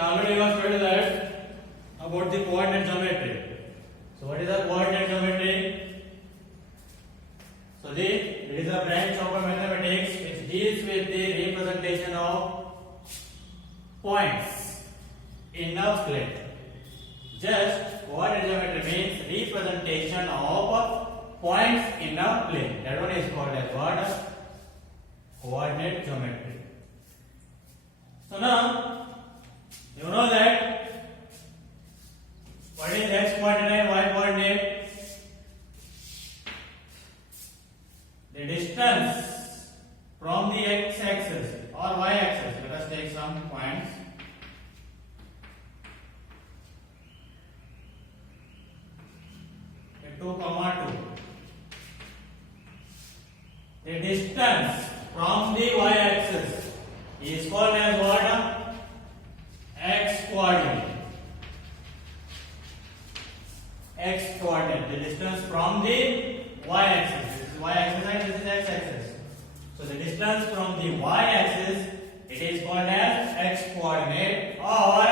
already we have studied that about the coordinate geometry. So what is the coordinate geometry? So it is a branch of mathematics which deals with the representation of points in a plane. Just coordinate geometry means representation of points in a plane. That one is called as what? Coordinate geometry. So now you know that what is x coordinate and y coordinate? The distance from the x axis or y axis. Let us take some points. Okay, 2, 2. The distance from the y axis is called as what? X coordinate. X coordinate. The distance from the y axis. This is y axis and this is x axis. So the distance from the y axis, it is called as x coordinate or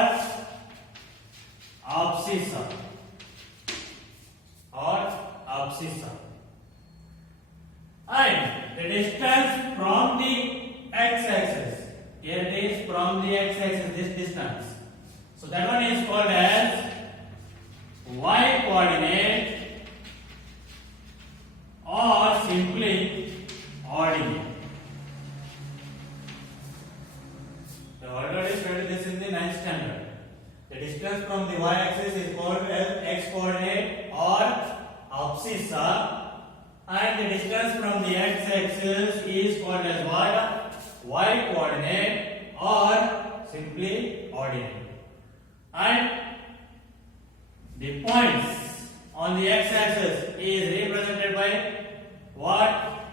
abscissa. And the distance from the x axis, here it is from the x axis, this distance. So that one is called as y coordinate or simply ordinate. We already studied this in the 9th standard. The distance from the y axis is called as x coordinate or abscissa, and the distance from the x axis is called as what? Y coordinate or simply ordinate. And the points on the x axis is represented by what?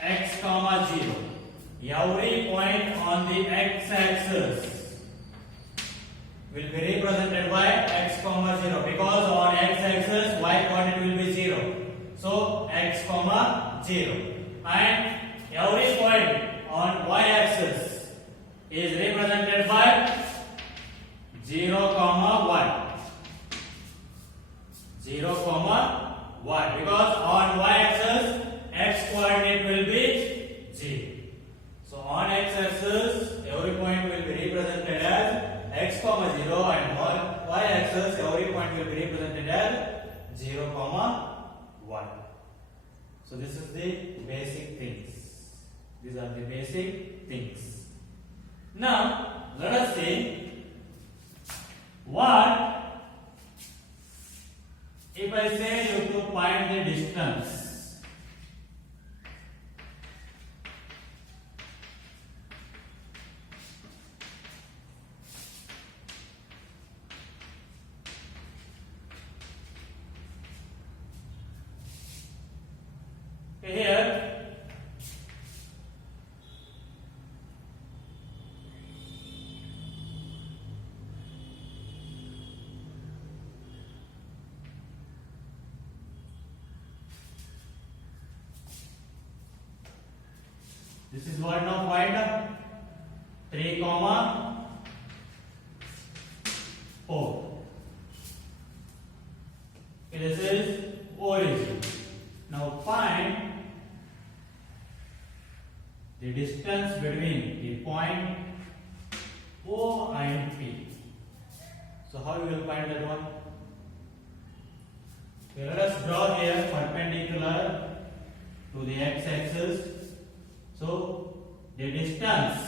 X comma 0. Every point on the x axis will be represented by x comma 0 because on x axis y coordinate will be 0. So x comma 0. And every point on y axis is represented by 0 comma 1. 0 comma 1 because on y axis x coordinate will be 0. So on x axis every point will be represented as x comma 0 and on y axis every point will be represented as 0 comma 1. So this is the basic things. These are the basic things. Now let us see what if I say you to find the distance. Here this is what now find 3 comma 4. Okay, this is origin. Now find the distance between the point O and P. So how you will find that one? Okay, let us draw here perpendicular to the x-axis. So the distance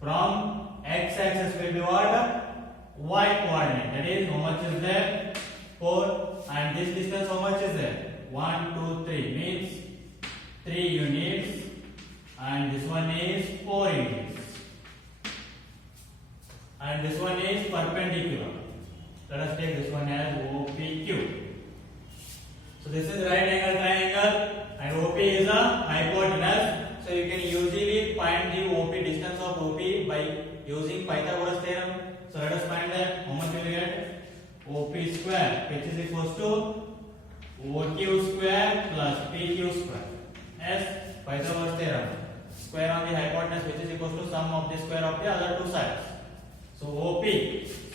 from x-axis will be what? Y coordinate. That is how much is there? 4. And this distance how much is there? 1, 2, 3 means 3 units. And this one is 4 units. And this one is perpendicular. Let us take this one as OPQ. So this is right angle triangle and OP is a hypotenuse. So you can usually find the OP distance of OP by using Pythagoras theorem. So let us find that. How much will we get? OP square, which is equals to OQ square plus PQ square. As Pythagoras theorem. Square on the hypotenuse, which is equals to sum of the square of the other two sides. So OP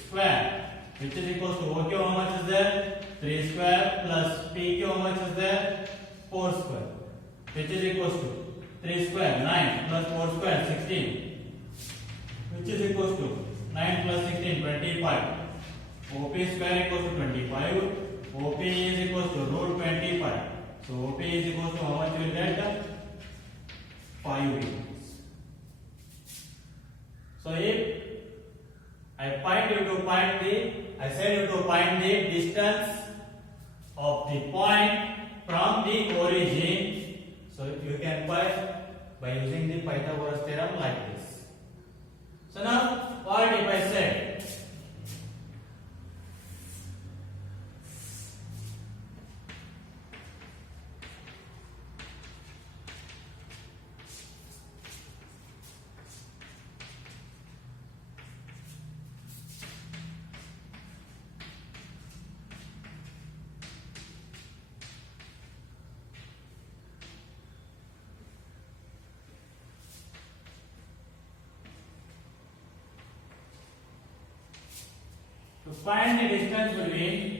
square, which is equals to OQ, how much is there? 3 square plus PQ, how much is there? 4 square, which is equals to 3 square 9 plus 4 square 16, which is equals to 9 plus 16 25. OP square equals to 25. OP is equals to root 25. So OP is equals to how much you will get? 5 units. So if I said you to find the distance of the point from the origin. So you can find by using the Pythagoras theorem like this. So now what if I said to find the distance between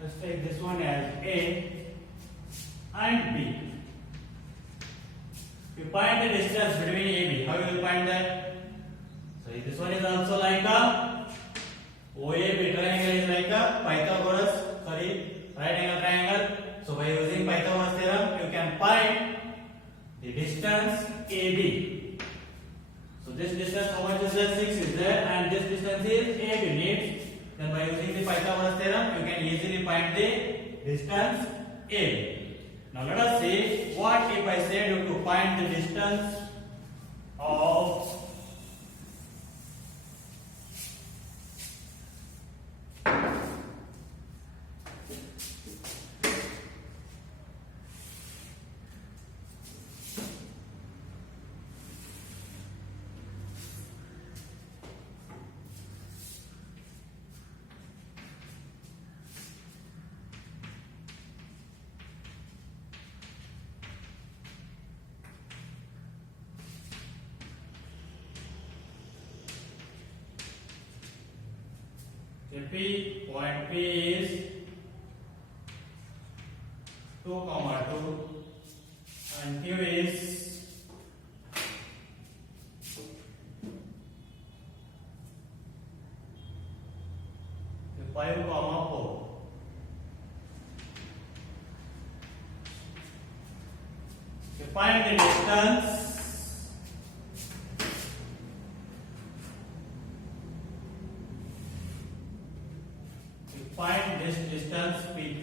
let's take this one as A and B. You find the distance between A and B. How you will find that? So this one is also like a OAB triangle is like a right angle triangle. So by using Pythagoras theorem, you can find the distance AB. So this distance, how much is there? 6 is there, and this distance is 8 units. Then by using the Pythagoras theorem, you can easily find the distance A. Now let us see what if I said you to find the distance of point P is 2, 2 and Q is 5, 4. You find the distance find this distance PQ.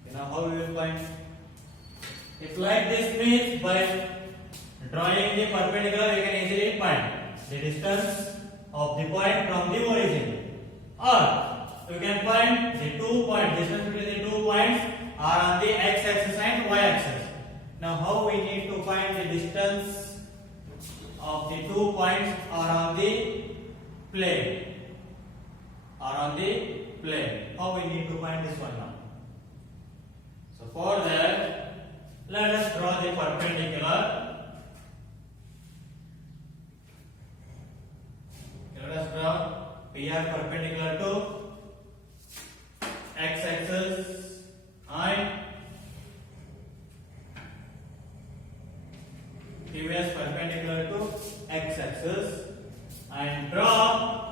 Okay, now how we will find? If like this means by drawing the perpendicular, you can easily find the distance of the point from the origin. Or you can find the 2 points, distance between the 2 points are on the x-axis and y-axis. Now how we need to find the distance of the 2 points are on the plane? How we need to find this one now? So for that, let us draw the perpendicular. Let us draw PR perpendicular to x-axis and QS perpendicular to x-axis, and draw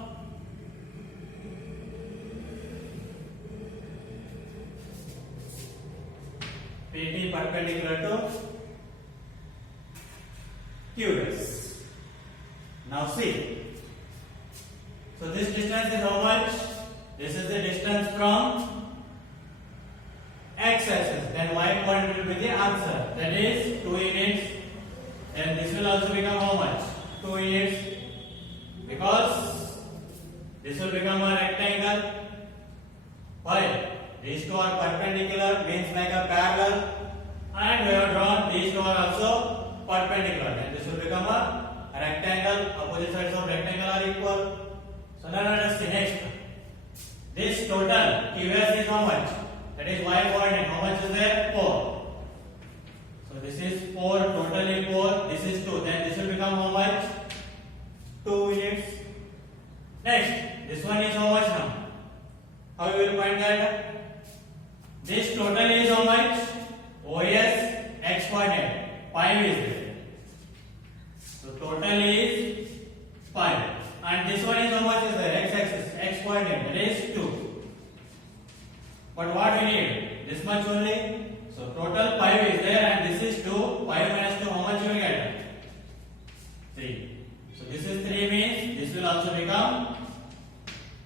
PT perpendicular to QS. Now see. So this distance is how much? This is the distance from x-axis. Then y point will be the answer. That is 2 units. Then this will also become how much? 2 units. this will become a rectangle. Why? These two are perpendicular, means like a parallel, and we have drawn these two are also perpendicular, and this will become a rectangle. Opposite sides of rectangle are equal. So now let us see next. This total QS is how much? That is y coordinate. How much is there? 4. So this is 4, totally 4. This is 2. Then this will become how much? 2 units. Next, this one is how much now? How you will find that? This total is how much? OS x coordinate 5 is there. So total is 5. And this one is how much is there? X axis, x coordinate, that is 2. But what we need? This much only. So total 5 is there, and this is 2. 5 minus 2, how much you will get? 3. So this is 3 means this will also become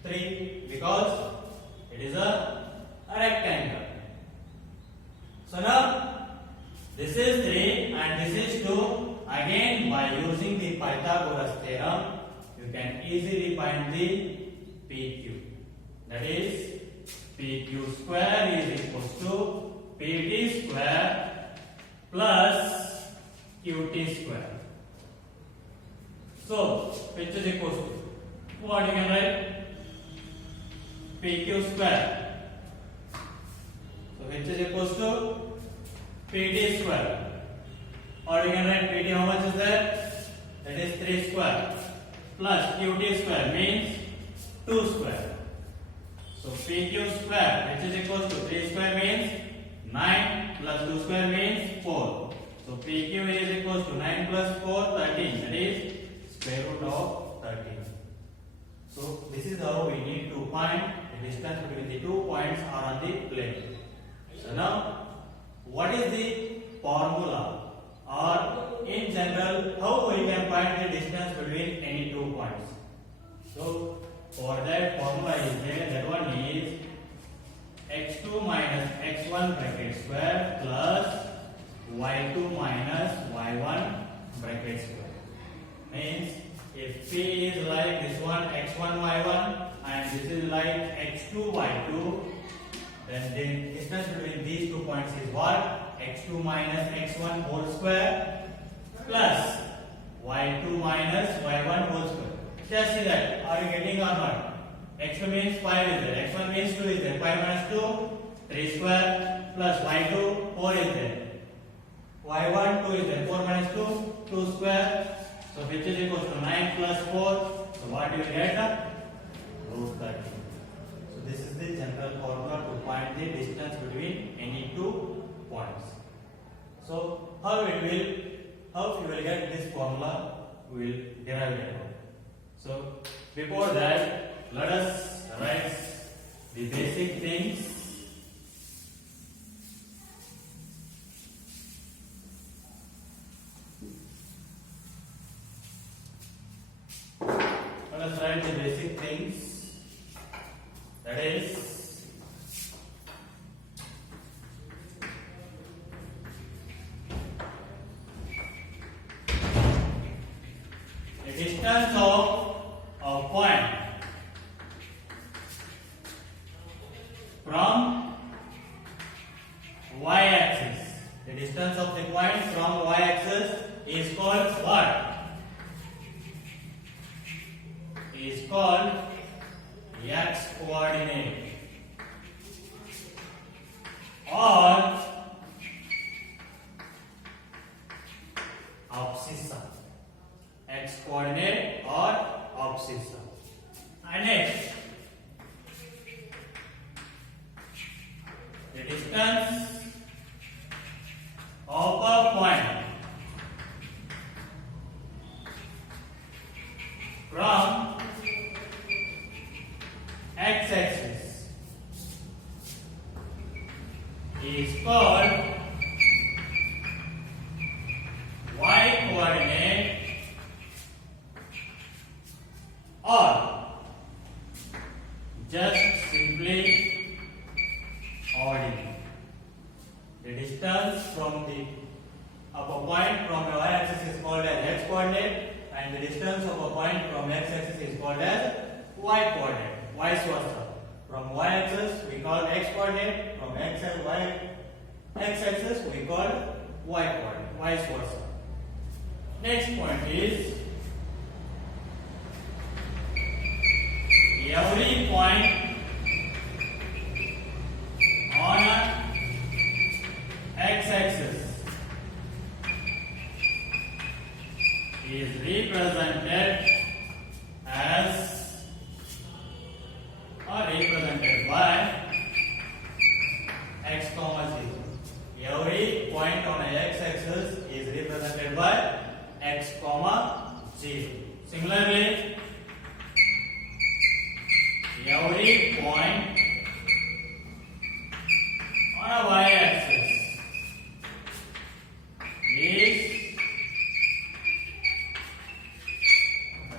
3 because it is a rectangle. So now this is 3 and this is 2. Again, by using the Pythagoras theorem, you can easily find the PQ. That is, PQ square is equals to PT square plus QT square. So, which is equals to what you can write? PQ square. So, which is equals to PT square. Or you can write PT, how much is there? That is 3 square plus QT square means 2 square. So PQ square, which is equals to 3 square means 9 plus 2 square means 4. So PQ is equals to 9 plus 4, 13. That is square root of 13. So this is how we need to find the distance between the 2 points are on the plane. So now, what is the formula? Or in general, how we can find the distance between any 2 points? So for that formula is there, that one is x2 minus x1 bracket square plus y2 minus y1 bracket square. Means if P is like this one x1 y1 and this is like x2 y2, then the distance between these 2 points is what? x2 minus x1 whole square plus y2 minus y1 whole square. Just see that. Are you getting or not? x2 means 5 is there, x1 means 2 is there, 5 minus 2, 3 square plus y2, 4 is there, y1, 2 is there, 4 minus 2, 2 square. So which is equals to 9 plus 4. So what you will get? Root 30. So this is the general formula to find the distance between any 2 points. So how you will get this formula, we will derive it out. So before that, let us write the basic things. Let us write the basic things. That is, the distance of a point from y-axis. The distance of the point from y-axis is called what? Is called x coordinate or abscissa. X coordinate or abscissa. And next, the distance of a point from x-axis is called y-coordinate or just simply ordinate. The distance from the of a point from the y-axis is called as x-coordinate, and the distance of a point from x-axis is called as y coordinate, vice versa. From y axis we call x coordinate, from x axis we call y coordinate, vice versa. Next point is every point on a x-axis is represented as or represented by x comma 0. Every point on a x-axis is represented by x comma 0. Similarly, every point on a y-axis is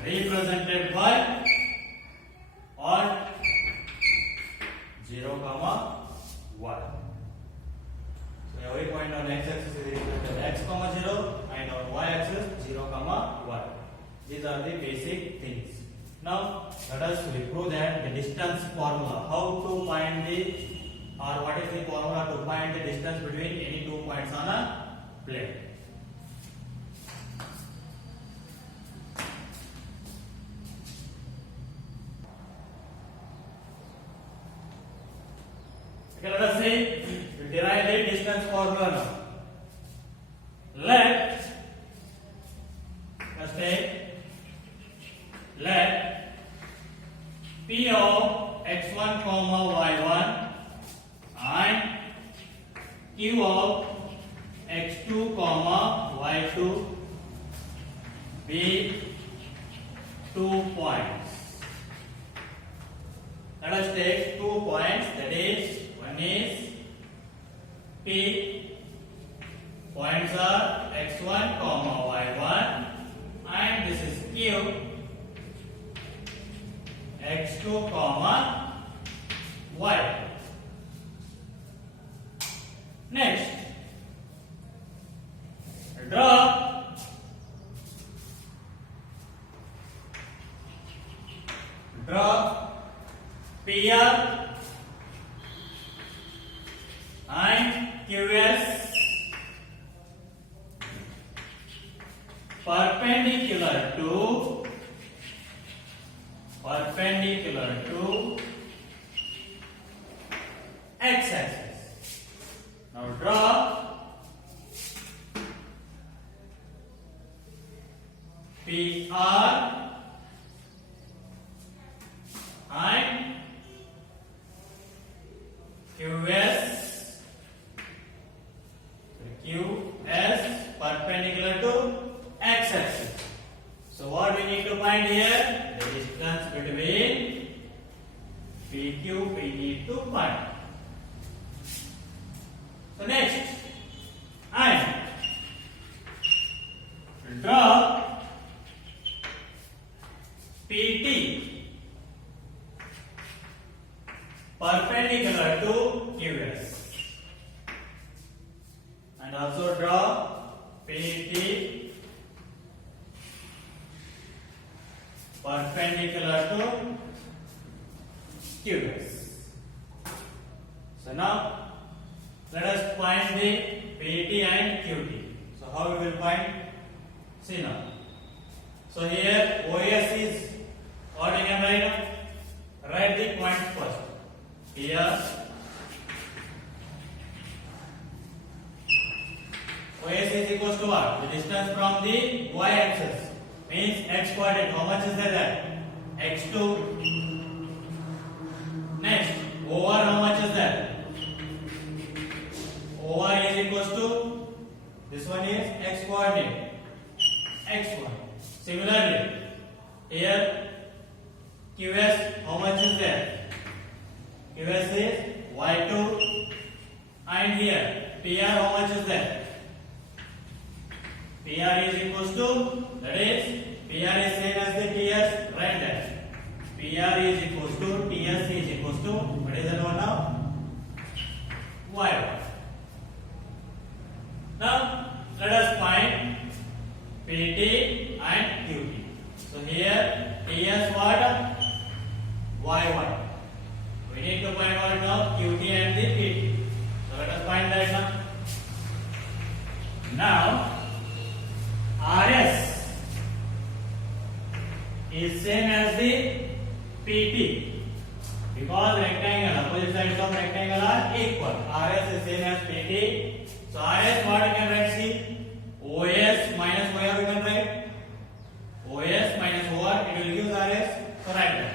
represented by or 0 comma 1. So every point on x-axis is represented by x comma 0 and on y-axis 0 comma 1. These are the basic things. Now let us prove that the distance formula. How to find what is the formula to find the distance between any two points on a plane. Okay, let us say we derive the distance formula now. Let's take P of x1 comma y1 and Q of x2 comma y2 be 2 points. Let us take 2 points, that is, one is P, points are x1 comma y1, and this is Q, x2 comma y. Next, draw PR and QS perpendicular to x-axis. Now draw PR and QS perpendicular to x-axis. So what we need to find here? The distance between PQ we need to find. So next, and draw PT perpendicular to QS, and also draw PT perpendicular to QS. So now let us find the PT and QT. So how we will find? See now. So here OS is what I can write now? Write the points first. Here OS is equals to what? The distance from the y-axis means x coordinate. How much is there? x2. Next, OR how much is that? OR is equals to, this one is x coordinate, x1. Similarly, here QS how much is there? QS is y2, and here PR how much is there? PR is equals to, that is, PR is same as the TS, write that. PR is equals to, TS is equals to, what is that one now? Y1. Now, let us find PT and QT. So here, TS what? is same as the PT because rectangle opposite sides of rectangle are equal. RS is same as PT. So RS what you can write, see, OS minus OR you can write. OS minus OR, it will give RS. So write that.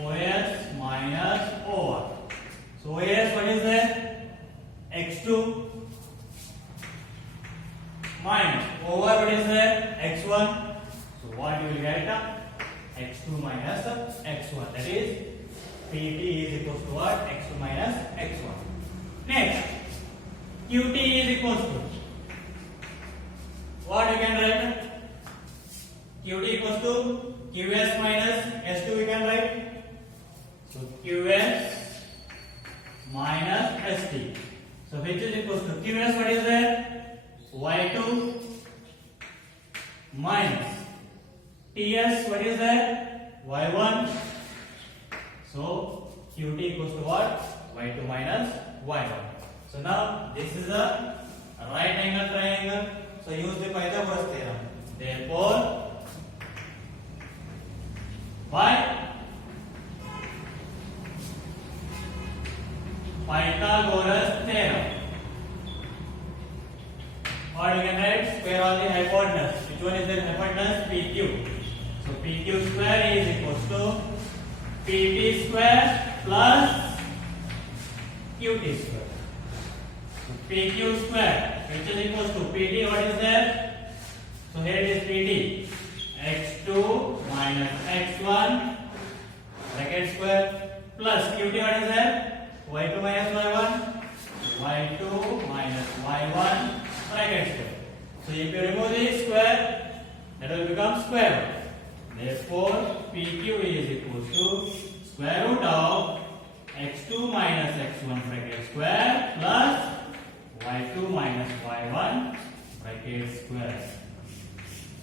OS minus OR. So OS what is there? X2 minus OR what is there? X1. So what you will get? X2 minus X1. That is PT is equals to what? X2 minus X1. Next, QT is equals to what you can write? QT equals to QS minus S2 we can write. So QS minus ST. So which is equals to QS what is there? Y2 minus TS what is there? Y1. So QT equals to what? Y2 minus Y1. So now this is a right angle triangle. So use the Pythagoras theorem. Therefore, by Pythagoras theorem, or you can write square on the hypotenuse. Which one is the hypotenuse? PQ. So PQ square is equals to PT square plus QT square. So PQ square, which is equals to PT, what is there? So here it is PT. X2 minus X1 bracket square plus QT, what is there? Y2 minus Y1. Y2 minus Y1 bracket square. So if you remove this square, that will become square root. Therefore, PQ is equals to square root of X2 minus X1 bracket square plus Y2 minus Y1 bracket square.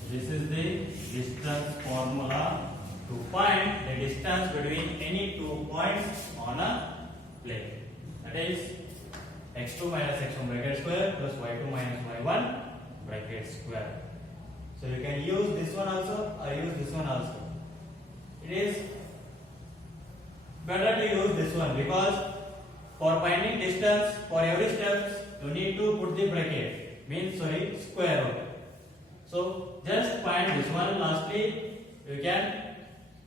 This is the distance formula to find the distance between any 2 points on a plane. That is X2 minus X1 bracket square plus Y2 minus Y1 bracket square. So you can use this one also or use this one also. It is better to use this one because for finding distance for every step you need to put the bracket, means square root. So just find this one. Lastly, you can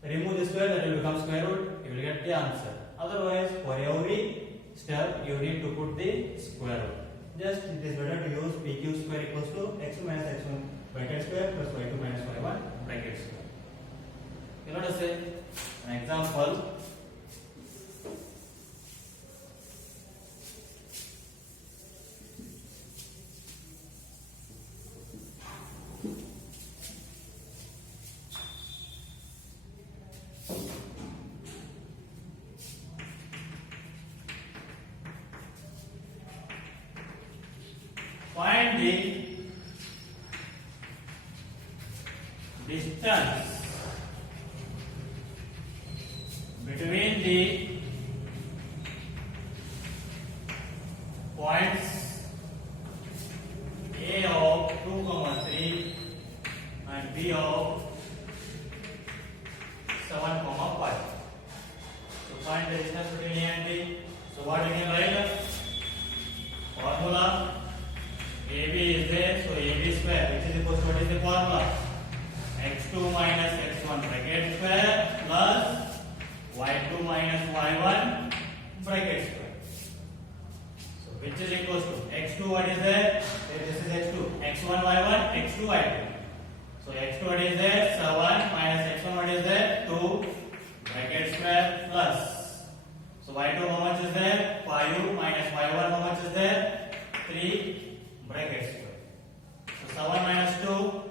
remove the square, that will become square root. You will get the answer. Otherwise, for every step you need to put the square root. Just it is better to use PQ square equals to X2 minus X1 bracket square plus Y2 minus Y1 bracket square. You let us say an example. Find the distance between the points A of 2, 3 and B of 7, 5. So find the distance between A and B. So what we can write? Formula. AB is there, so AB square, which is equal to what is the formula? X2 minus X1 bracket square plus Y2 minus Y1 bracket square. So which is equal to X2, what is there? This is X2. X1 Y1, X2 Y2. So X2 what is there? 7 minus X1 what is there? 2 bracket square plus. So Y2 how much is there? 5 minus Y1 how much is there? 3 bracket square. So 7 minus 2,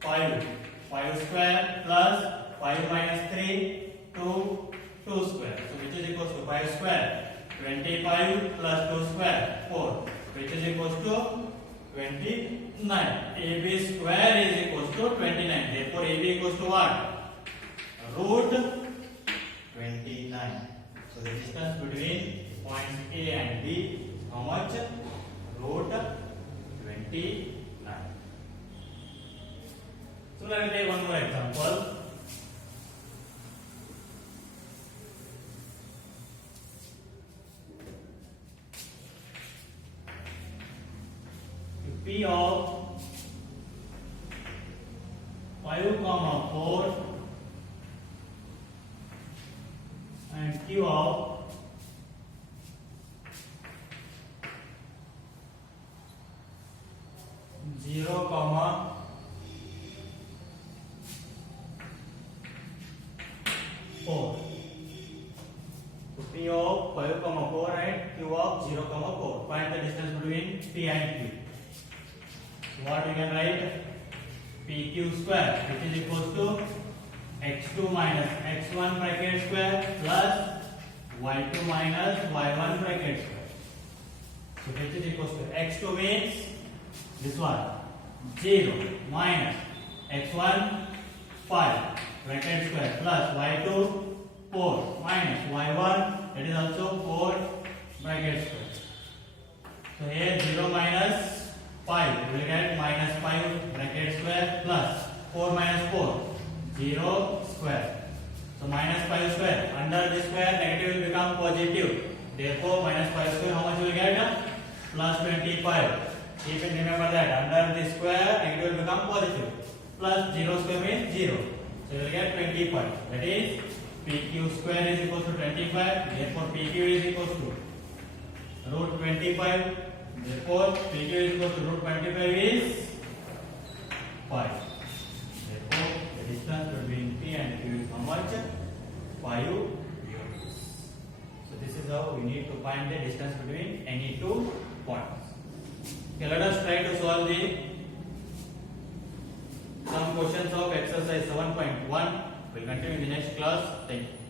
5. 5 square plus 5 minus 3, 2 square. So which is equals to 5 square? 25 plus 2 square, 4. Which is equals to 29. AB square is equals to 29. Therefore AB equals to what? Root 29. So the distance between points A and B, how much? Root 29. So let me take one more example. P of 5, 4 and Q of 0, 4. So P of 5, 4 and Q of 0, 4. Find the distance between P and Q. So what we can write? PQ square, which is equals to x2 minus x1 bracket square plus y2 minus y1 bracket square. So which is equals to x2 means this one 0 minus x1 5 bracket square plus y2 4 minus y1, that is also 4 bracket square. So here 0 minus 5, we will get minus 5 bracket square plus 4 minus 4, 0 square. So minus 5 square, under this square negative will become positive. Therefore minus 5 square, how much you will get? Plus 25. Keep in remember that under this square negative will become positive. Plus 0 square means 0. So you will get 25. That is PQ square is equal to 25. Therefore PQ is equal to root 25. Therefore PQ is equal to root 25 is 5. Therefore the distance between P and Q is how much? 5 units. So this is how we need to find the distance between any two points. Okay, let us try to solve some questions of exercise 7.1. We'll continue in the next class. Thank you.